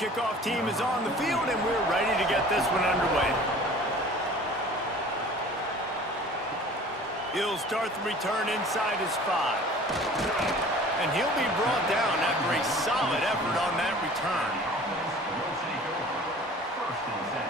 kickoff team is on the field, and we're ready to get this one underway. He'll start the return inside his 5. And he'll be brought down after a solid effort on that return.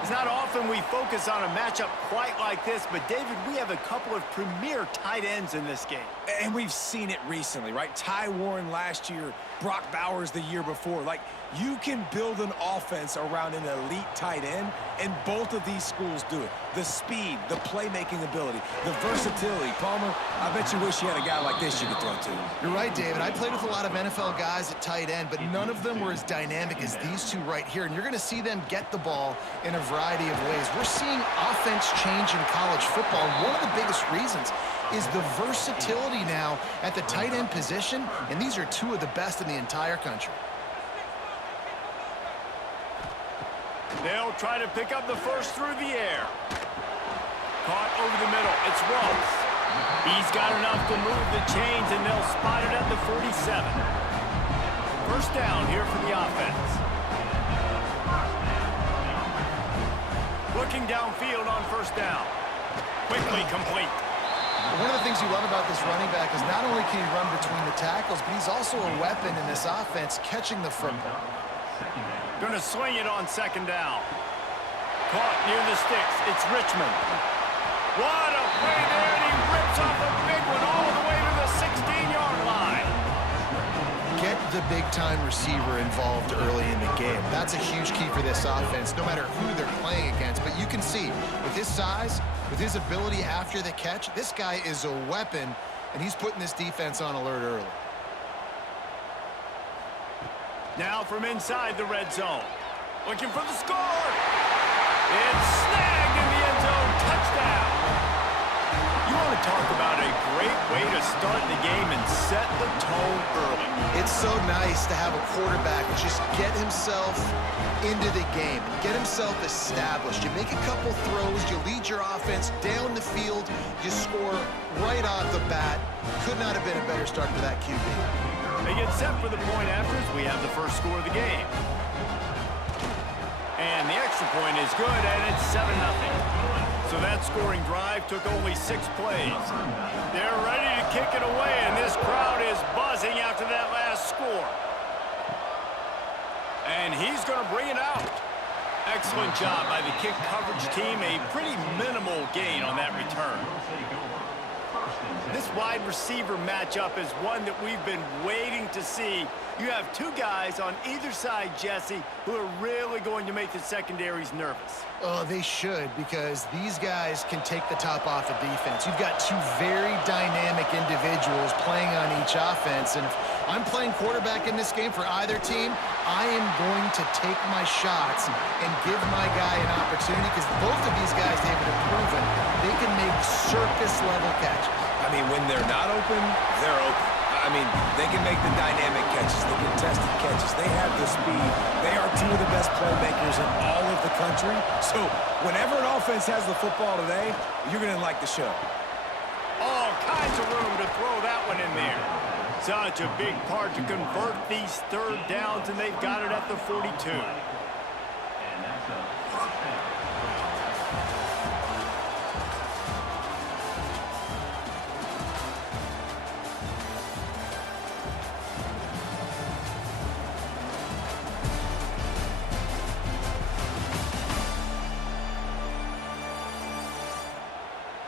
It's not often we focus on a matchup quite like this, but David, we have a couple of premier tight ends in this game. And we've seen it recently, right? Ty Warren last year, Brock Bowers the year before. Like, you can build an offense around an elite tight end, and both of these schools do it. The speed, the playmaking ability, the versatility. Palmer, I bet you wish you had a guy like this you could throw to. You're right, David. I played with a lot of NFL guys at tight end, but none of them were as dynamic as these two right here. And you're going to see them get the ball in a variety of ways. We're seeing offense change in college football. One of the biggest reasons is the versatility now at the tight end position, and these are two of the best in the entire country. They'll try to pick up the first through the air. Caught over the middle. It's Ross. He's got enough to move the chains, and they'll spot it at the 47. First down here for the offense. Looking downfield on first down. Quickly complete. One of the things you love about this running back is not only can he run between the tackles, but he's also a weapon in this offense catching the football. Going to swing it on second down. Caught near the sticks. It's Richmond. What a play there, and he rips off a big one all the way to the 16-yard line. Get the big-time receiver involved early in the game. That's a huge key for this offense, no matter who they're playing against. But you can see, with his size, with his ability after the catch, this guy is a weapon, and he's putting this defense on alert early. Now from inside the red zone. Looking for the score. It's snagged in the end zone. Touchdown. You want to talk about a great way to start the game and set the tone early. It's so nice to have a quarterback just get himself into the game and get himself established. You make a couple throws, you lead your offense down the field, you score right off the bat. Could not have been a better start for that QB. They get set for the point after as we have the first score of the game. And the extra point is good, and it's 7-0. So that scoring drive took only 6 plays. They're ready to kick it away, and this crowd is buzzing after that last score. And he's going to bring it out. Excellent job by the kick coverage team. A pretty minimal gain on that return. This wide receiver matchup is one that we've been waiting to see. You have two guys on either side, Jesse, who are really going to make the secondaries nervous. Oh, they should, because these guys can take the top off the defense. You've got two very dynamic individuals playing on each offense, and if I'm playing quarterback in this game for either team, I am going to take my shots and give my guy an opportunity, because both of these guys, David, have proven they can make circus-level catches. I mean, when they're not open, they're open. I mean, they can make the dynamic catches, the contested catches. They have the speed. They are two of the best playmakers in all of the country. So whenever an offense has the football today, you're going to like the show. All kinds of room to throw that one in there. Such a big part to convert these third downs, and they've got it at the 42.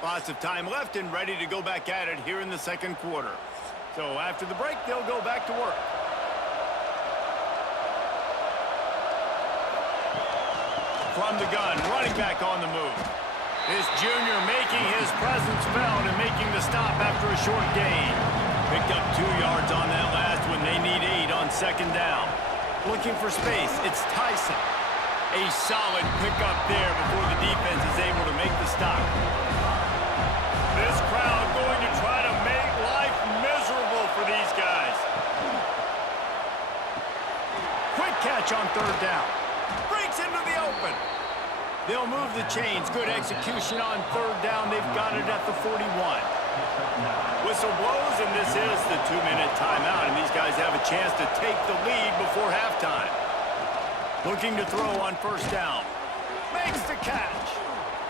Lots of time left and ready to go back at it here in the second quarter. So after the break, they'll go back to work. From the gun, running back on the move. This junior making his presence felt and making the stop after a short gain. Picked up 2 yards on that last one. They need 8 on second down. Looking for space, it's Tyson. A solid pickup there before the defense is able to make the stop. This crowd going to try to make life miserable for these guys. Quick catch on third down. Breaks into the open. They'll move the chains. Good execution on third down. They've got it at the 41. Whistle blows, and this is the 2-minute timeout, and these guys have a chance to take the lead before halftime. Looking to throw on first down. Makes the catch.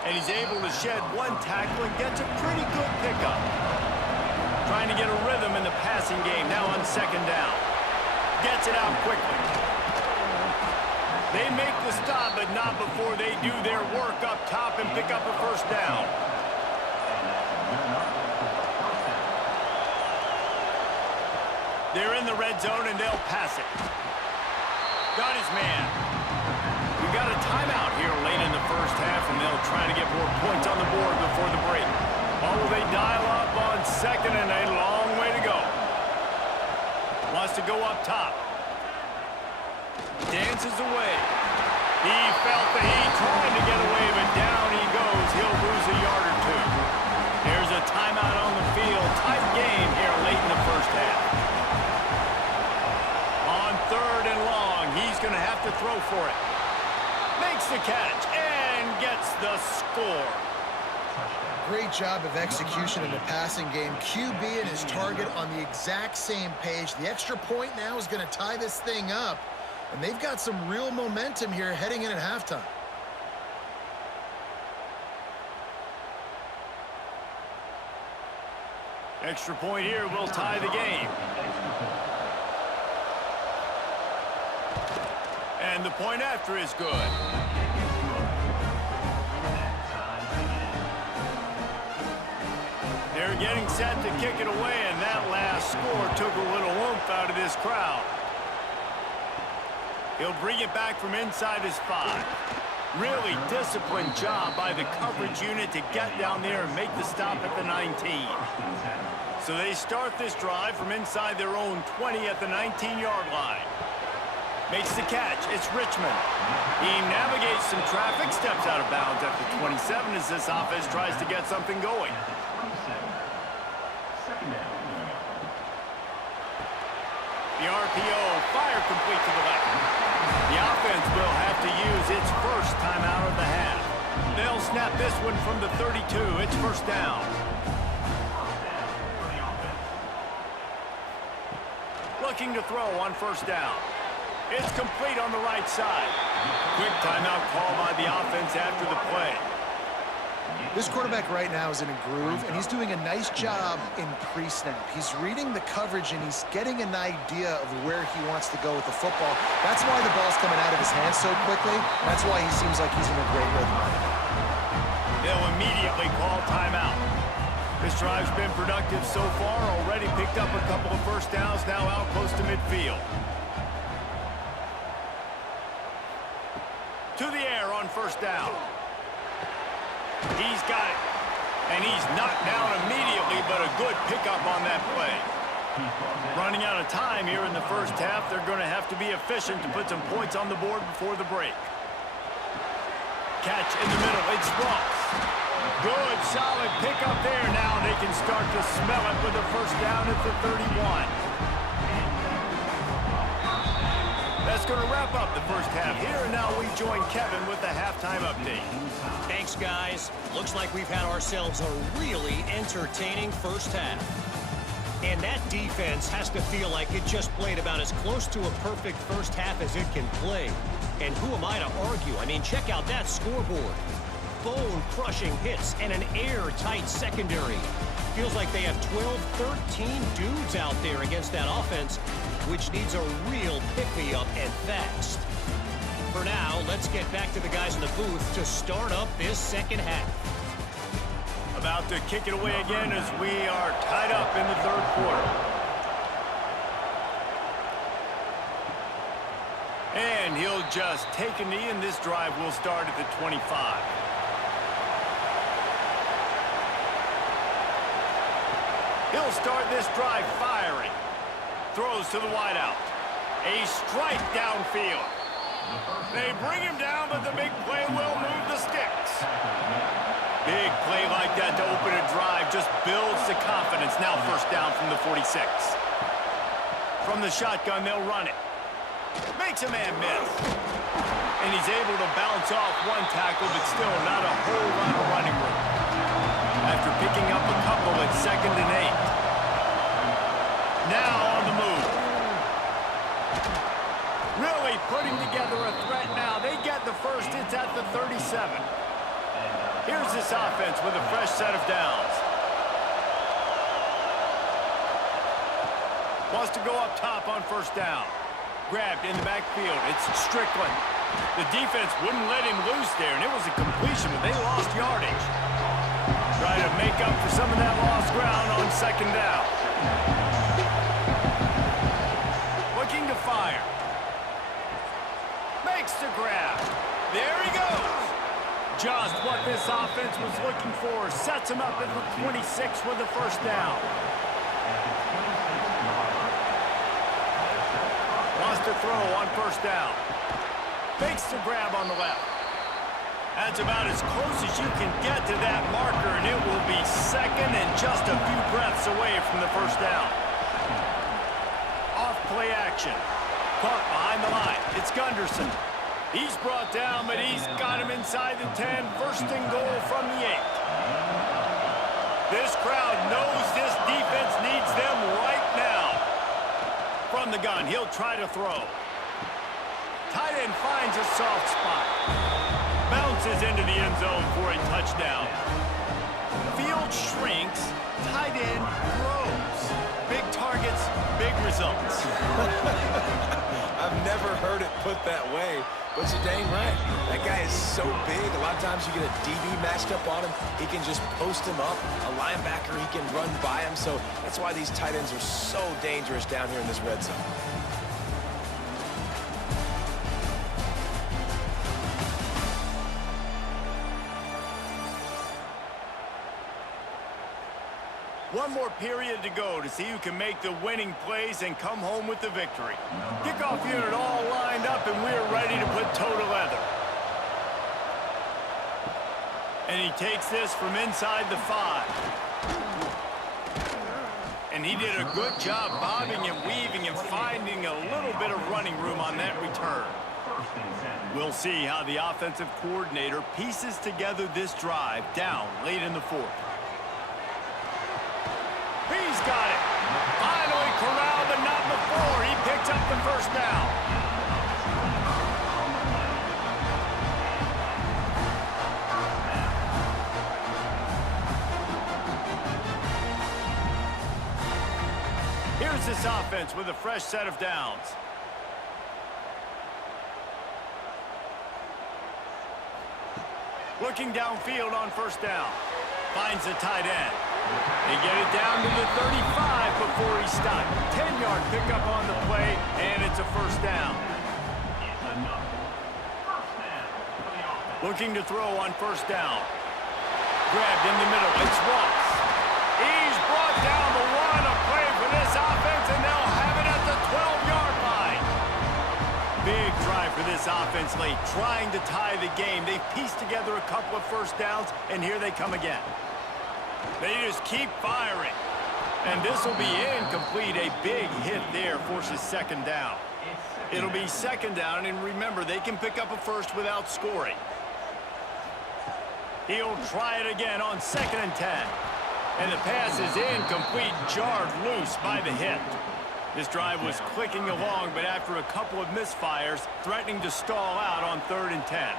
And he's able to shed one tackle and gets a pretty good pickup. Trying to get a rhythm in the passing game now on second down. Gets it out quickly. They make the stop, but not before they do their work up top and pick up a first down. They're in the red zone, and they'll pass it. Got his man. We got a timeout here late in the first half, and they'll try to get more points on the board before the break. Or will they dial up on second and a long way to go? Wants to go up top. Dances away. He felt the heat trying to get away, but down he goes. He'll lose a yard or two. There's a timeout on the field. Tight game here late in the first half. On third and long, he's going to have to throw for it. Makes the catch and gets the score. Great job of execution in the passing game. QB and his target on the exact same page. The extra point now is going to tie this thing up. And they've got some real momentum here heading in at halftime. Extra point here will tie the game. And the point after is good. They're getting set to kick it away, and that last score took a little oomph out of this crowd. He'll bring it back from inside his 5. Really disciplined job by the coverage unit to get down there and make the stop at the 19. So they start this drive from inside their own 20 at the 19-yard line. Makes the catch. It's Richmond. He navigates some traffic, steps out of bounds at the 27 as this offense tries to get something going. The RPO, fire complete to the left. The offense will have to use its first timeout of the half. They'll snap this one from the 32. It's first down. Looking to throw on first down. It's complete on the right side. Quick timeout call by the offense after the play. This quarterback right now is in a groove, and he's doing a nice job in pre-snap. He's reading the coverage, and he's getting an idea of where he wants to go with the football. That's why the ball's coming out of his hands so quickly. That's why he seems like he's in a great rhythm. They'll immediately call timeout. This drive's been productive so far. Already picked up a couple of first downs, now out close to midfield. To the air on first down. He's got it. And he's knocked down immediately, but a good pickup on that play. Running out of time here in the first half. They're going to have to be efficient to put some points on the board before the break. Catch in the middle. It's Ross. Good, solid pickup there. Now they can start to smell it with a first down at the 31. That's going to wrap up the first half here, and now we join Kevin with the halftime update. Thanks, guys. Looks like we've had ourselves a really entertaining first half. And that defense has to feel like it just played about as close to a perfect first half as it can play. And who am I to argue? I mean, check out that scoreboard. Bone-crushing hits and an airtight secondary. Feels like they have 12, 13 dudes out there against that offense, which needs a real pick-me-up and fast. For now, let's get back to the guys in the booth to start up this second half. About to kick it away again as we are tied up in the third quarter. And he'll just take a knee, and this drive will start at the 25. He'll start this drive firing. Throws to the wideout. A strike downfield. They bring him down, but the big play will move the sticks. Big play like that to open a drive just builds the confidence. Now first down from the 46. From the shotgun, they'll run it. Makes a man miss. And he's able to bounce off one tackle, but still not a whole lot of running room. After picking up a couple at 2nd and 8. Now on the move. Really putting together a threat now. They get the first. It's at the 37. Here's this offense with a fresh set of downs. Wants to go up top on first down. Grabbed in the backfield. It's Strickland. The defense wouldn't let him loose there, and it was a completion, but they lost yardage. Try to make up for some of that lost ground on second down. Looking to fire. Makes the grab. There he goes. Just what this offense was looking for. Sets him up at the 26 with the first down. Wants to throw on first down. Makes the grab on the left. That's about as close as you can get to that marker, and it will be second and just a few breaths away from the first down. Off play action. Caught behind the line. It's Gunderson. He's brought down, but he's got him inside the 10. First and goal from the 8. This crowd knows this defense needs them right now. From the gun, he'll try to throw. Tight end finds a soft spot. Bounces into the end zone for a touchdown. Field shrinks, tight end grows. Big targets, big results. I've never heard it put that way, but you're dang right. That guy is so big. A lot of times you get a DB matched up on him. He can just post him up. A linebacker, he can run by him. So that's why these tight ends are so dangerous down here in this red zone. One more period to go to see who can make the winning plays and come home with the victory. Kickoff unit all lined up, and we're ready to put toe to leather. And he takes this from inside the 5. And he did a good job bobbing and weaving and finding a little bit of running room on that return. We'll see how the offensive coordinator pieces together this drive down late in the 4th. He's got it. Finally corralled, but not before. He picks up the first down. Here's this offense with a fresh set of downs. Looking downfield on first down. Finds the tight end. They get it down to the 35 before he stopped. 10-yard pickup on the play, and it's a first down. Looking to throw on first down. Grabbed in the middle. It's Ross. He's brought down the 1. A play for this offense, and they'll have it at the 12-yard line. Big drive for this offense late, trying to tie the game. They've pieced together a couple of first downs, and here they come again. They just keep firing. And this will be incomplete. A big hit there forces second down. It'll be second down, and remember, they can pick up a first without scoring. He'll try it again on 2nd and 10. And the pass is incomplete, jarred loose by the hit. This drive was clicking along, but after a couple of misfires, threatening to stall out on 3rd and 10.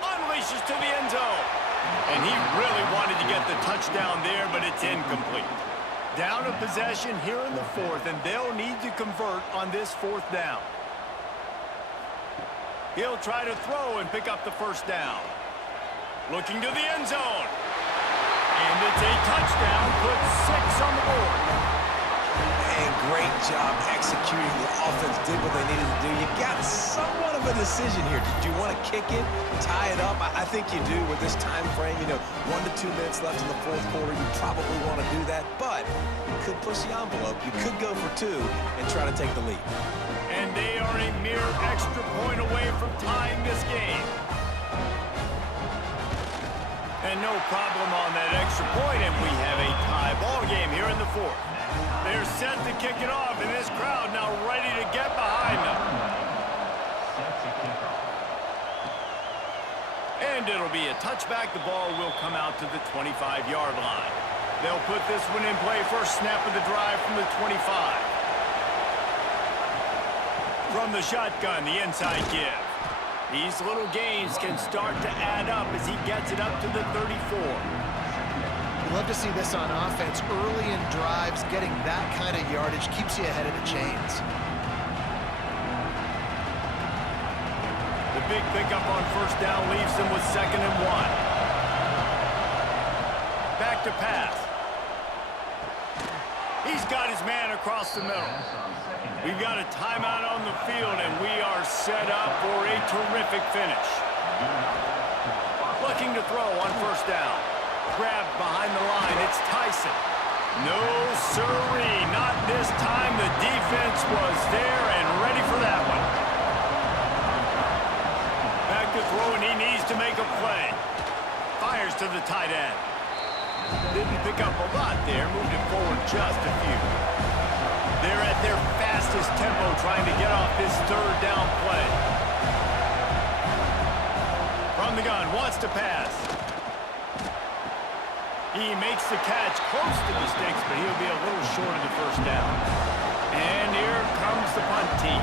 Unleashes to the end zone. And he really wanted to get the touchdown there, but it's incomplete. Down a possession here in the 4th, and they'll need to convert on this 4th down. He'll try to throw and pick up the first down. Looking to the end zone. And it's a touchdown, puts 6 on the board. And great job executing. The offense did what they needed to do. You got somewhat of a decision here. Did you want to kick it, tie it up? I think you do with this time frame. 1 to 2 minutes left in the 4th quarter. You probably want to do that, but you could push the envelope. You could go for 2 and try to take the lead. And they are a mere extra point away from tying this game. And no problem on that extra point, and we have a tie ball game here in the 4th. They're set to kick it off, and this crowd now ready to get behind them. And it'll be a touchback. The ball will come out to the 25-yard line. They'll put this one in play first snap of the drive from the 25. From the shotgun, the inside give. These little gains can start to add up as he gets it up to the 34. You love to see this on offense. Early in drives, getting that kind of yardage keeps you ahead of the chains. The big pickup on first down leaves them with 2nd and 1. Back to pass. He's got his man across the middle. We've got a timeout on the field, and we are set up for a terrific finish. Looking to throw on first down. Grabbed behind the line. It's Tyson. No sirree, not this time. The defense was there and ready for that one. Back to throw, and he needs to make a play. Fires to the tight end. Didn't pick up a lot there, moved it forward just a few. They're at their fastest tempo trying to get off this 3rd down play. From the gun, wants to pass. He makes the catch close to the sticks, but he'll be a little short of the first down. And here comes the punt team.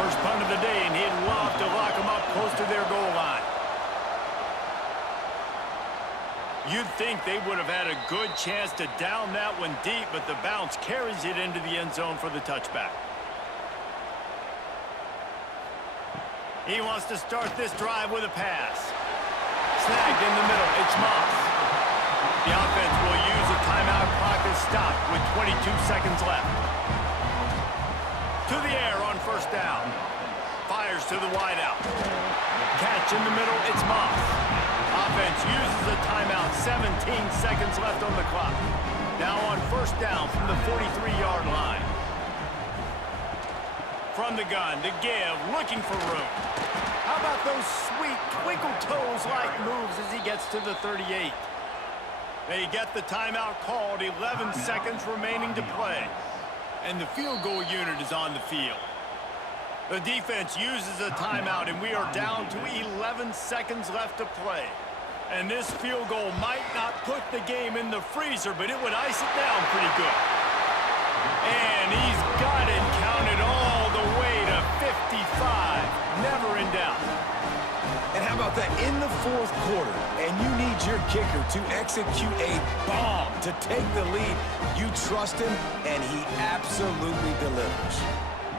First punt of the day, and he'd love to lock them up close to their goal line. You'd think they would have had a good chance to down that one deep, but the bounce carries it into the end zone for the touchback. He wants to start this drive with a pass. Snagged in the middle. It's Moss. The offense will use a timeout. Clock is stopped with 22 seconds left. To the air on first down. Fires to the wideout. Catch in the middle. It's Moss. Offense uses a timeout. 17 seconds left on the clock. Now on first down from the 43-yard line. From the gun, the give, looking for room. How about those sweet twinkle toes-like moves as he gets to the 38? They get the timeout called. 11 seconds remaining to play. And the field goal unit is on the field. The defense uses a timeout, and we are down to 11 seconds left to play. And this field goal might not put the game in the freezer, but it would ice it down pretty good. And he's got it counted all the way to 55. Never in doubt. And how about that in the 4th quarter, and you need your kicker to execute a bomb to take the lead. You trust him, and he absolutely delivers.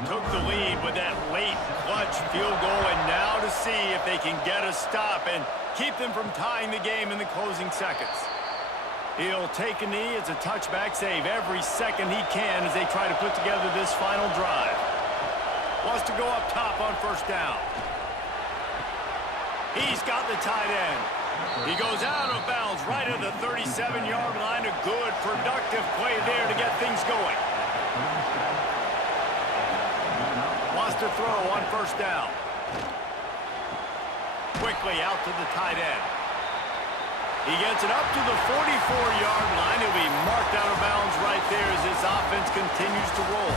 Took the lead with that late clutch field goal, and now to see if they can get a stop and keep them from tying the game in the closing seconds. He'll take a knee. It's a touchback save every second he can as they try to put together this final drive. Wants to go up top on first down. He's got the tight end. He goes out of bounds right at the 37-yard line. A good, productive play there to get things going. Wants to throw on first down. Quickly out to the tight end. He gets it up to the 44-yard line. He'll be marked out of bounds right there as this offense continues to roll.